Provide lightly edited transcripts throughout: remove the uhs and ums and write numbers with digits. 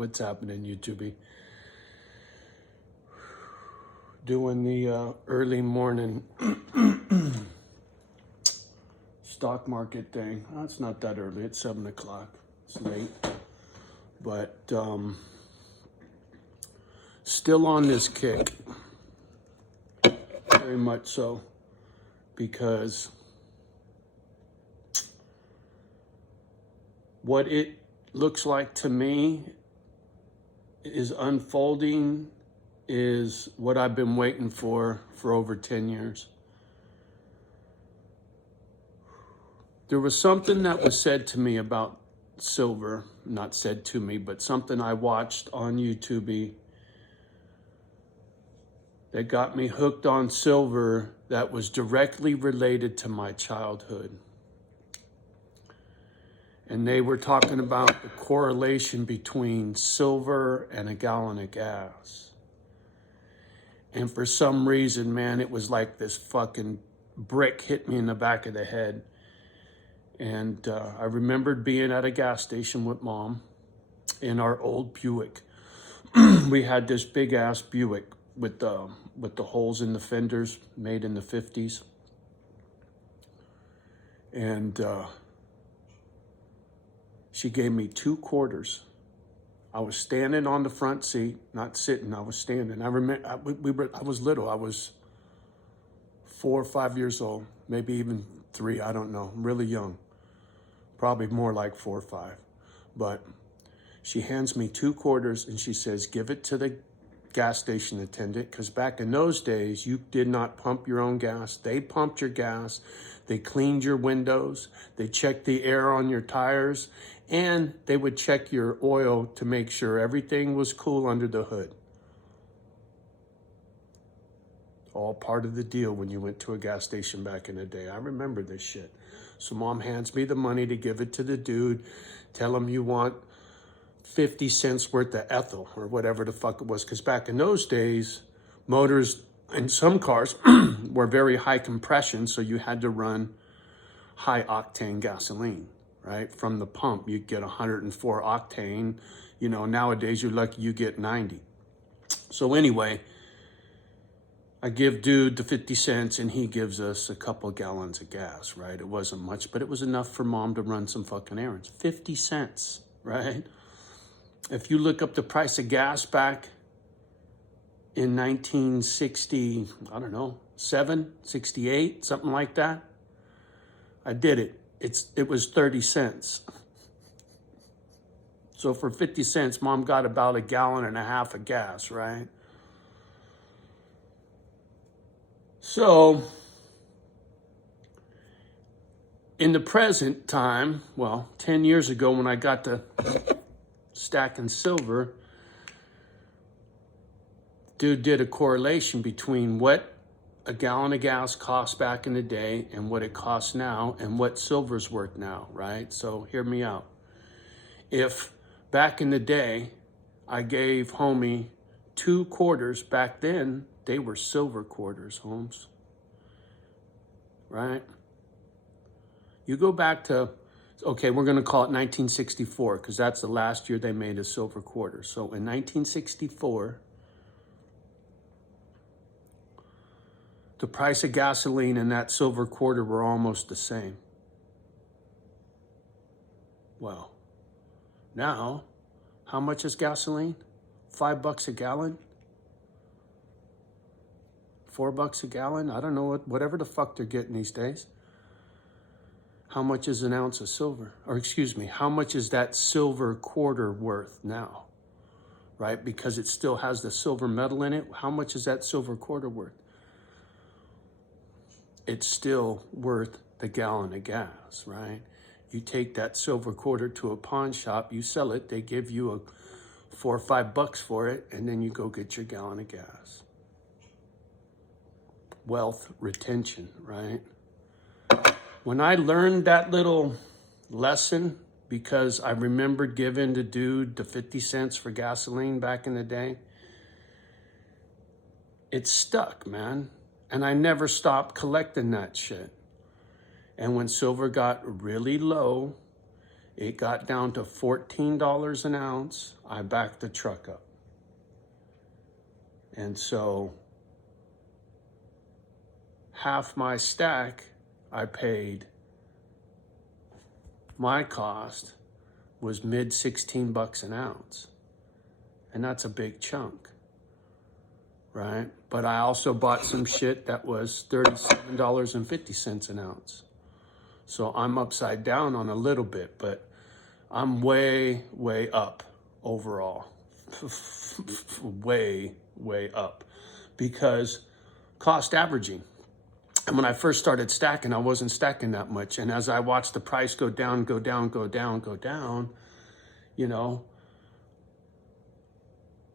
What's happening, YouTube? Doing the early morning stock market thing. Oh, it's not that early. It's 7 o'clock. It's late. But still on this kick. Very much so. Because what it looks like to me is unfolding is what I've been waiting for over 10 years. There was something that was said to me about silver, not said to me, but something I watched on YouTube that got me hooked on silver that was directly related to my childhood. And they were talking about the correlation between silver and a gallon of gas. And for some reason, man, it was like this fucking brick hit me in the back of the head. And I remembered being at a gas station with Mom in our old Buick. We had this big ass Buick with the holes in the fenders made in the 50s. And she gave me 2 quarters. I was standing on the front seat, not sitting, I was standing. I remember, I was little, I was 4 or 5 years old, maybe even 3, I don't know, really young. Probably more like 4 or 5. But she hands me 2 quarters and she says, give it to the gas station attendant, because back in those days, you did not pump your own gas. They pumped your gas, they cleaned your windows, they checked the air on your tires, and they would check your oil to make sure everything was cool under the hood. All part of the deal when you went to a gas station back in the day. I remember this shit. So Mom hands me the money to give it to the dude, tell him you want 50 cents worth of ethyl or whatever the fuck it was. Because back in those days, motors in some cars were very high compression, so you had to run high octane gasoline, right? From the pump, you'd get 104 octane. You know, nowadays you're lucky you get 90. So anyway, I give dude the 50 cents and he gives us a couple gallons of gas, right? It wasn't much, but it was enough for Mom to run some fucking errands. 50 cents, right? If you look up the price of gas back in 1960, I don't know, 68, something like that, I did it. It was 30 cents. So for 50 cents, Mom got about a gallon and a half of gas, right? So in the present time, well, 10 years ago when I got to stacking silver, dude did a correlation between what a gallon of gas cost back in the day and what it costs now and what silver's worth now, right? So hear me out. If back in the day, I gave homie 2 quarters, back then, they were silver quarters, Holmes, right? You go back to, okay, we're gonna call it 1964, because that's the last year they made a silver quarter. So in 1964, the price of gasoline and that silver quarter were almost the same. Well, now, how much is gasoline? $5 a gallon? $4 a gallon? I don't know, whatever the fuck they're getting these days. How much is an ounce of silver? Or excuse me, how much is that silver quarter worth now? Right? Because it still has the silver metal in it. How much is that silver quarter worth? It's still worth the gallon of gas, right? You take that silver quarter to a pawn shop, you sell it, they give you $4 or $5 for it, and then you go get your gallon of gas. Wealth retention, right? When I learned that little lesson, because I remembered giving the dude the 50 cents for gasoline back in the day, it stuck, man. And I never stopped collecting that shit. And when silver got really low, It got down to $14 an ounce. I backed the truck up. And so half my stack I paid, my cost was mid 16 bucks an ounce. And that's a big chunk, right? But I also bought some shit that was $37.50 an ounce. So I'm upside down on a little bit, but I'm way, way up overall. way, way up. Because cost averaging. And when I first started stacking, I wasn't stacking that much. And as I watched the price go down, go down, go down, go down, you know,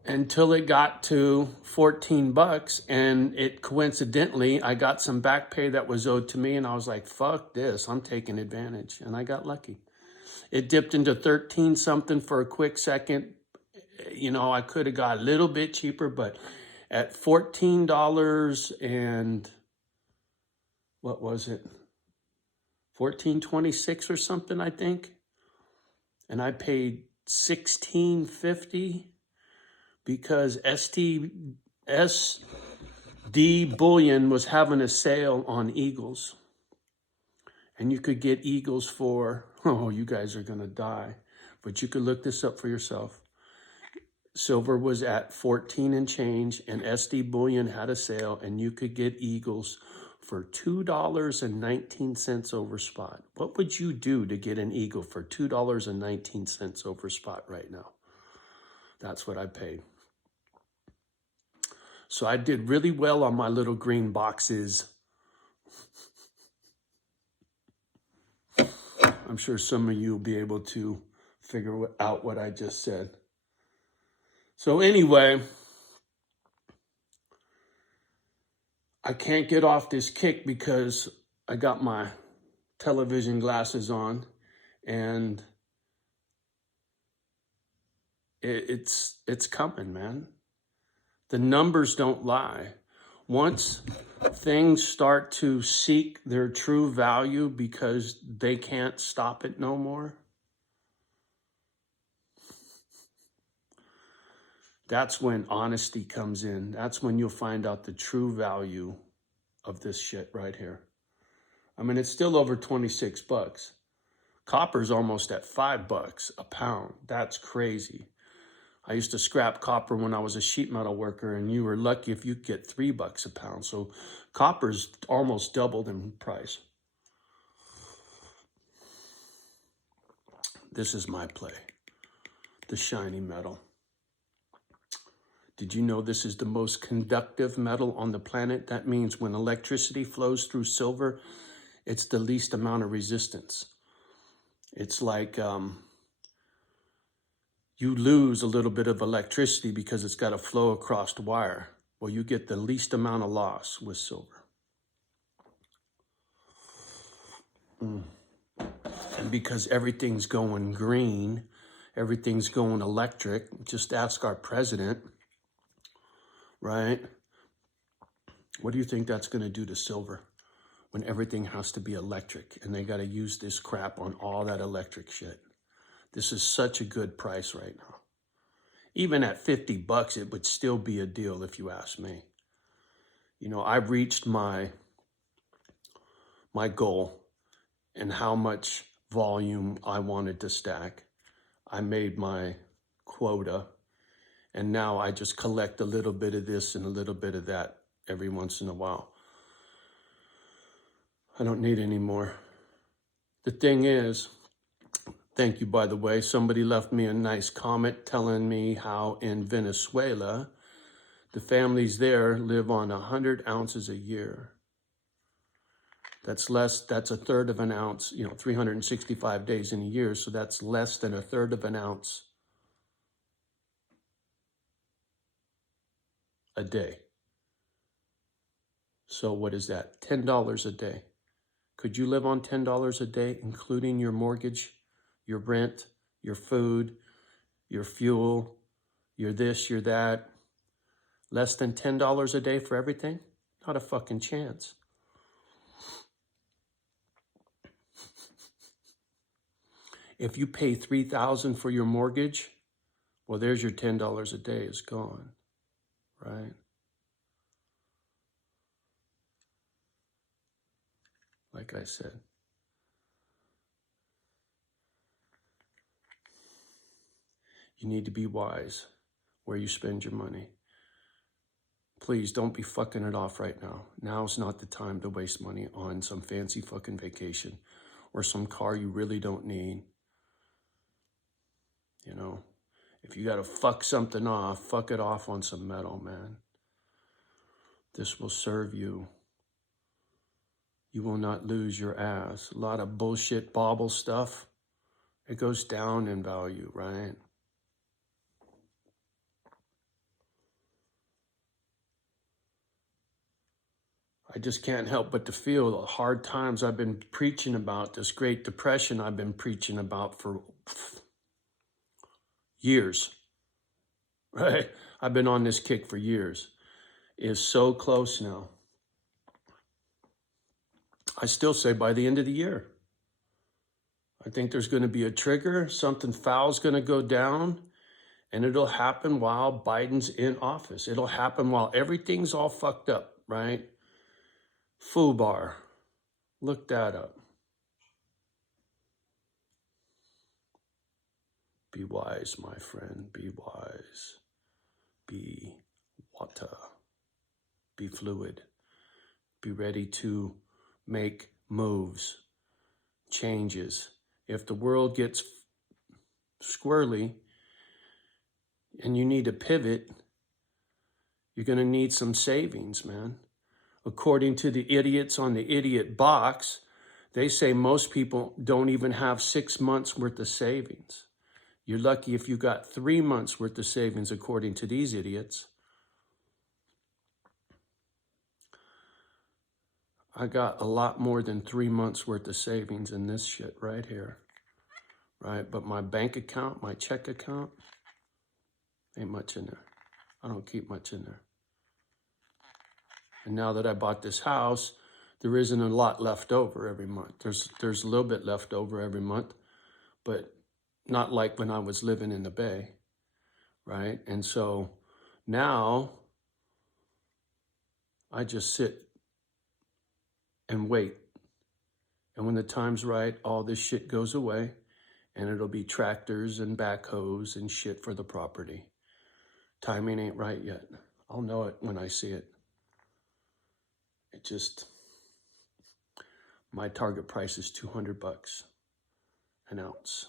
until it got to 14 bucks, and it coincidentally, I got some back pay that was owed to me, and I was like, fuck this, I'm taking advantage. And I got lucky. It dipped into 13 something for a quick second. You know, I could have got a little bit cheaper, but at $14 and what was it? $14.26 or something, I think. And I paid $16.50 because SD Bullion was having a sale on Eagles. And you could get Eagles for, oh, you guys are going to die. But you could look this up for yourself. Silver was at 14 and change, and SD Bullion had a sale, and you could get Eagles for $2.19 over spot. What would you do to get an Eagle for $2.19 over spot right now? That's what I paid. So I did really well on my little green boxes. I'm sure some of you will be able to figure out what I just said. So anyway, I can't get off this kick because I got my television glasses on, and it's coming, man. The numbers don't lie. Once things start to seek their true value because they can't stop it no more, that's when honesty comes in. That's when you'll find out the true value of this shit right here. I mean, it's still over 26 bucks. Copper's almost at $5 a pound. That's crazy. I used to scrap copper when I was a sheet metal worker, and you were lucky if you could get $3 a pound. So copper's almost doubled in price. This is my play, the shiny metal. Did you know this is the most conductive metal on the planet? That means when electricity flows through silver, it's the least amount of resistance. It's like you lose a little bit of electricity because it's got to flow across the wire. Well, you get the least amount of loss with silver. And because everything's going green, everything's going electric, just ask our president, right? What do you think that's going to do to silver when everything has to be electric and they got to use this crap on all that electric shit? This is such a good price right now. Even at 50 bucks, it would still be a deal if you ask me. You know, I've reached my goal and how much volume I wanted to stack. I made my quota, and now I just collect a little bit of this and a little bit of that every once in a while. I don't need any more. The thing is, thank you, by the way, somebody left me a nice comment telling me how in Venezuela, the families there live on 100 ounces a year. That's a third of an ounce, 365 days in a year. So that's less than a third of an ounce a day. So what is that? $10 a day. Could you live on $10 a day, including your mortgage, your rent, your food, your fuel, your this, your that? Less than $10 a day for everything? Not a fucking chance. If you pay $3,000 for your mortgage, well, there's your $10 a day is gone, right? Like I said, you need to be wise where you spend your money. Please don't be fucking it off right now. Now's not the time to waste money on some fancy fucking vacation or some car you really don't need. You know, if you got to fuck something off, fuck it off on some metal, man. This will serve you. You will not lose your ass. A lot of bullshit bauble stuff, it goes down in value, right? I just can't help but to feel the hard times I've been preaching about, this Great Depression I've been preaching about for years, right? I've been on this kick for years. Is so close now. I still say by the end of the year. I think there's going to be a trigger, something foul's going to go down, and it'll happen while Biden's in office. It'll happen while everything's all fucked up, right? FUBAR. Look that up. Be wise, my friend. Be wise. Be water. Be fluid. Be ready to make moves, changes. If the world gets squirrely and you need to pivot, you're going to need some savings, man. According to the idiots on the idiot box, they say most people don't even have 6 months worth of savings. You're lucky if you got 3 months worth of savings, according to these idiots. I got a lot more than 3 months worth of savings in this shit right here, right? But my bank account, my check account, ain't much in there. I don't keep much in there. And now that I bought this house, there isn't a lot left over every month. There's a little bit left over every month, but not like when I was living in the Bay, right? And so now I just sit and wait. And when the time's right, all this shit goes away and it'll be tractors and backhoes and shit for the property. Timing ain't right yet. I'll know it when I see it. It just, my target price is $200 an ounce.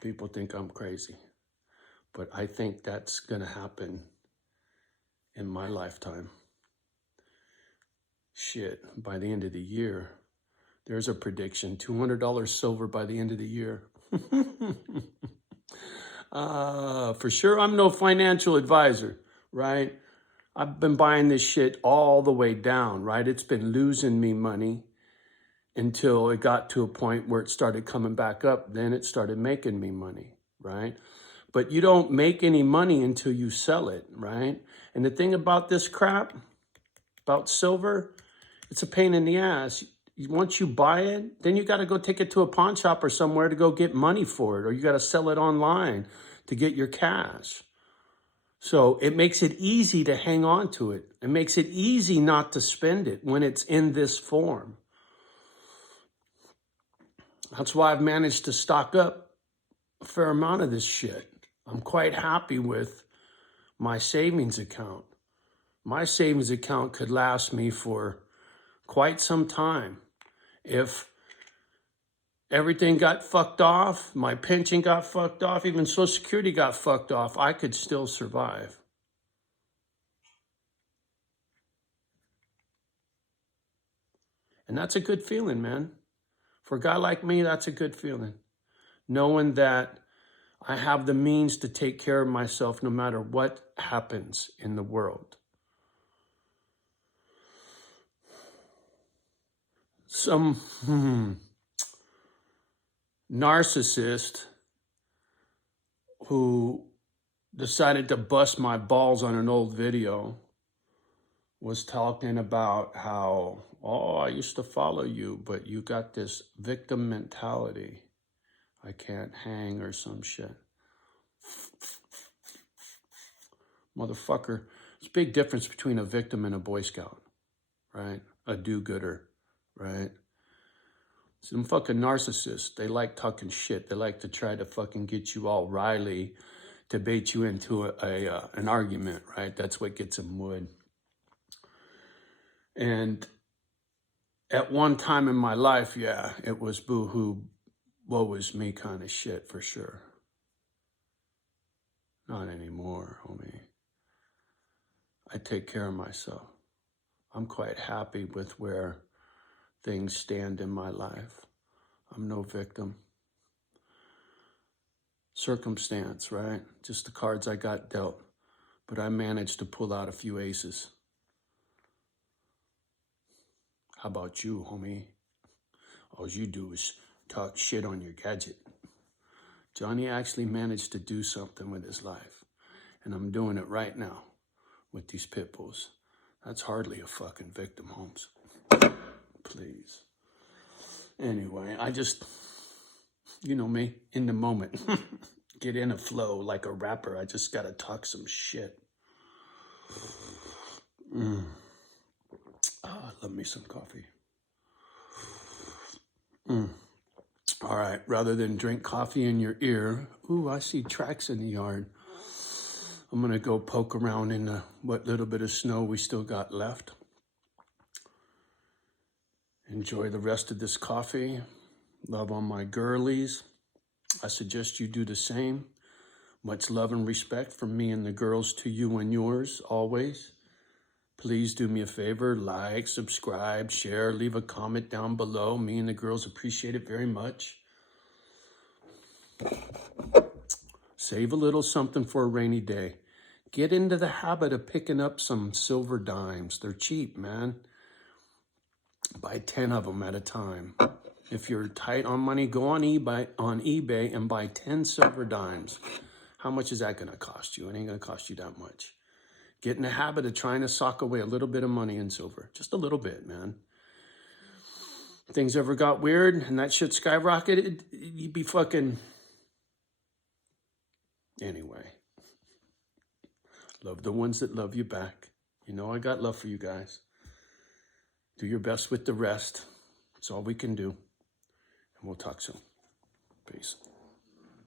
People think I'm crazy, but I think that's gonna happen in my lifetime. Shit, by the end of the year, there's a prediction, $200 silver by the end of the year. For sure, I'm no financial advisor, right? I've been buying this shit all the way down, right? It's been losing me money until it got to a point where it started coming back up. Then it started making me money, right? But you don't make any money until you sell it, right? And the thing about this crap, about silver, it's a pain in the ass. Once you buy it, then you got to go take it to a pawn shop or somewhere to go get money for it, or you got to sell it online to get your cash. So it makes it easy to hang on to it. It makes it easy not to spend it when it's in this form. That's why I've managed to stock up a fair amount of this shit. I'm quite happy with my savings account. My savings account could last me for quite some time. If everything got fucked off, my pension got fucked off, even Social Security got fucked off, I could still survive. And that's a good feeling, man. For a guy like me, that's a good feeling. Knowing that I have the means to take care of myself no matter what happens in the world. Some narcissist who decided to bust my balls on an old video was talking about how, oh, I used to follow you, but you got this victim mentality. I can't hang or some shit. Motherfucker, there's a big difference between a victim and a Boy Scout, right? A do-gooder, right? Some fucking narcissists, they like talking shit. They like to try to fucking get you all riley to bait you into an argument, right? That's what gets them wood. And at one time in my life, yeah, it was boo-hoo, woe is me kind of shit for sure. Not anymore, homie. I take care of myself. I'm quite happy with where things stand in my life. I'm no victim. Circumstance, right? Just the cards I got dealt. But I managed to pull out a few aces. How about you, homie? All you do is talk shit on your gadget. Johnny actually managed to do something with his life. And I'm doing it right now with these pit bulls. That's hardly a fucking victim, Holmes. Please. Anyway, I just, you know me, in the moment. Get in a flow like a rapper. I just gotta talk some shit. Love me some coffee. All right, rather than drink coffee in your ear, ooh, I see tracks in the yard. I'm gonna go poke around in what little bit of snow we still got left. Enjoy the rest of this coffee. Love on my girlies. I suggest you do the same. Much love and respect from me and the girls to you and yours, always. Please do me a favor, like, subscribe, share, leave a comment down below. Me and the girls appreciate it very much. Save a little something for a rainy day. Get into the habit of picking up some silver dimes. They're cheap, man. Buy 10 of them at a time. If you're tight on money, go on eBay and buy 10 silver dimes. How much is that going to cost you? It ain't going to cost you that much. Get in the habit of trying to sock away a little bit of money in silver. Just a little bit, man. Things ever got weird and that shit skyrocketed, you'd be fucking... Anyway. Love the ones that love you back. You know I got love for you guys. Do your best with the rest. It's all we can do. And we'll talk soon. Peace.